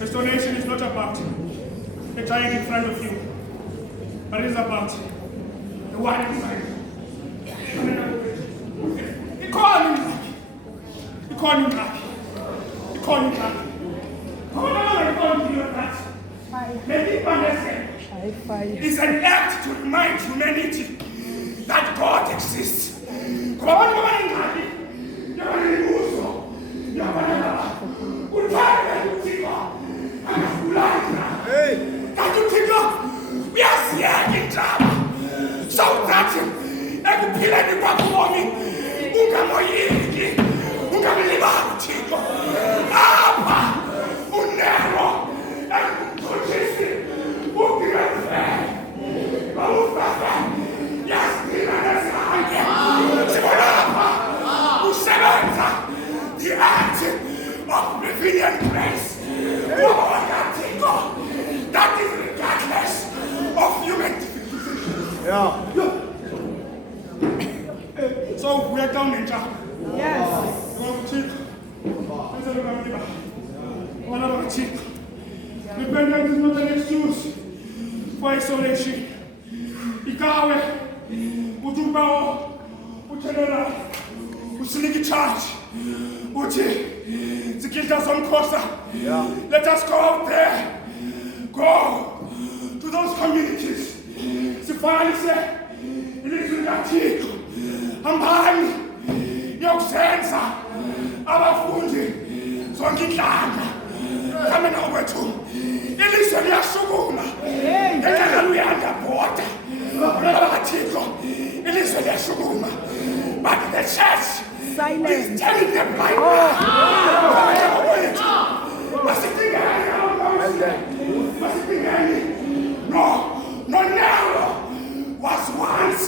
Restoration is not about the giant in front of you, but it is about the one inside. You call him happy. You call him happy. You call him happy. How am I going to do that? Make it understand. It's an act to remind humanity that God exists. Come on, happy. We are seeing in trouble. So that every pillar in the Papuani, Ungamoyiki, Ungamilibatiko, Apa, Unero, and Kojisi, Ukimafe, Balufafa, Yastina, Simonapa, Usevenza, the act of Brazilian place. That is regardless of human difficulty. Yeah. So we are down in Jah. Yes. Repentance is not an excuse for isolation. Ikawe, Utubao, Uchenera, Usiliki charge, Uchi, the Kiltas UMCOSA. Yeah. Let us go out there. Go to those communities. Sifanise, ilizwi hambani yokusenza abafundi zonke inhlanga kame nokwethu ilizwe liyashukuma ngenxa luyanda bhoda abathixo ilizwe liyashukuma but the church is telling them like no narrow was once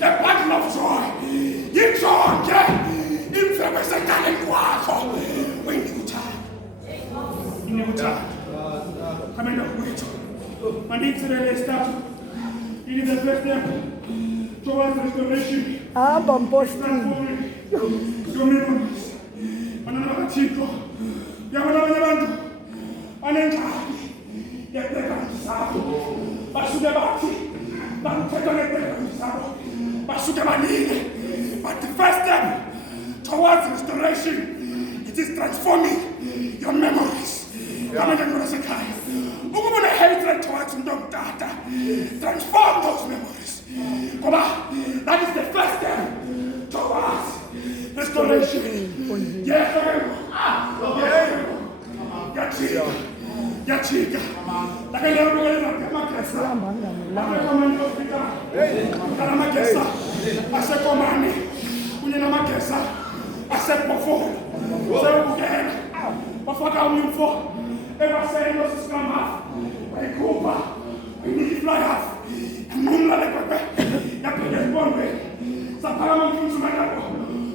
a bundle of joy. You joy, in representing Quaco. We knew time. We knew time. Come in, wait. I need to really start. It is the first step towards restoration. Your memories. Another chico. Yamanabando. Anentari. But the first step towards restoration, it is transforming your memories. Hatred towards Data. Transform those memories. That is the first step towards restoration. Yes, Yachika.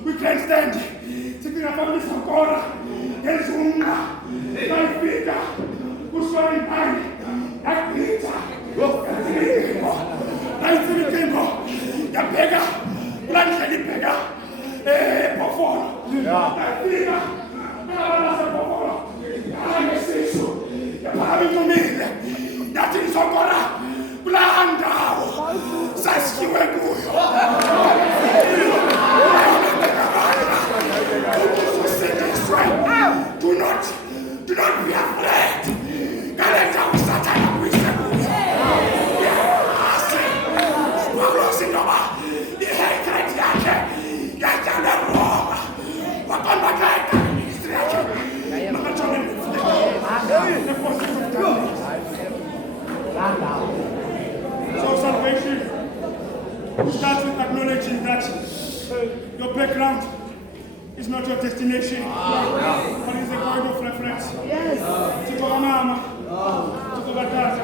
We can't stand. Sitting up on this corner. There's who's running behind that pizza? That's the temple. The beggar, blankly beggar, perform. That beggar, perform. I'm a sister. You're having to me. That is so good. Blandao. Saskiwebuyo. Do not be afraid. So salvation starts with acknowledging that your background is not your destination, but is a point of reference. Yes. To go mama, to go batata.